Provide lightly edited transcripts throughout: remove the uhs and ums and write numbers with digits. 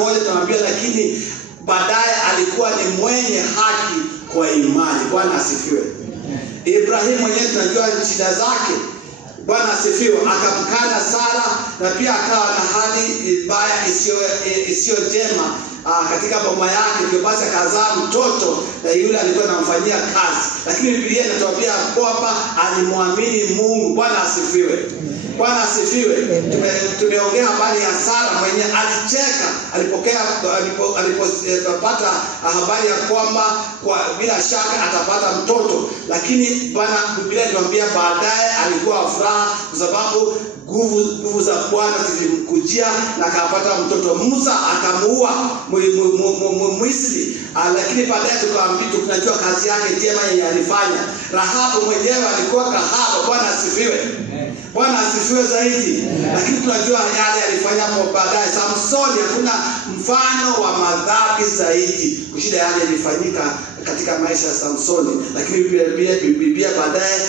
11 tunaambia lakini baadaye alikuwa ni mwenye haki kwa imani. Bwana asifiwe. Ibrahimu mwenyewe tunajua shida zake. Bwana asifiwe. Akamkana Sara na pia akawa na hali mbaya isiyo jema katika boma yake. Ndio basi akazaa mtoto na yule alikuwa anamfanyia kazi. Lakini Biblia inatuambia kwamba alimwamini Mungu. Bwana asifiwe. Bwana asifiwe. Tumeongea habari ya Sara mwenye alicheka alipopata habari ya kwamba bila shaka atapata mtoto. Lakini Biblia inatuambia baadaye alikuwa furaha kwa sababu nguvu za Bwana zilimkujia na akapata mtoto. Musa akamuua Misri. Lakini baadaye tunajua kazi yake njema yenye alifanya. Rahabu mwenyewe alikuwa kahaba. Bwana asifiwe. Bwana asifiwe zaidi. Lakini tunajua yale alifanya kwa baadaye. Samsoni, hakuna mfano wa madhambi zaidi kushinda yale yalifanyika katika maisha ya Samsoni. Lakini Biblia baadaye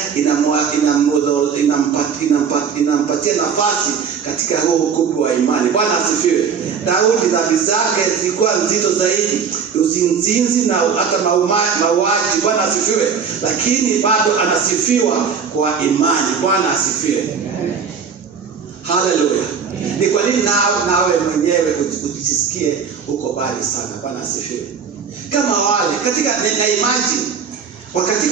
inampatia nafasi katika huo hukumu wa imani. Bwana asifiwe. Daudi dhambi zake zilikuwa nzito zaidi, uzinzi na hata mauaji. Bwana asifiwe. Lakini bado anasifiwa kwa imani. Bwana asifiwe. Haleluya. Ni kwa nini nawe mwenyewe ujisikie uko bali sana? Bwana asifiwe. Kama wale katika na imagine wakati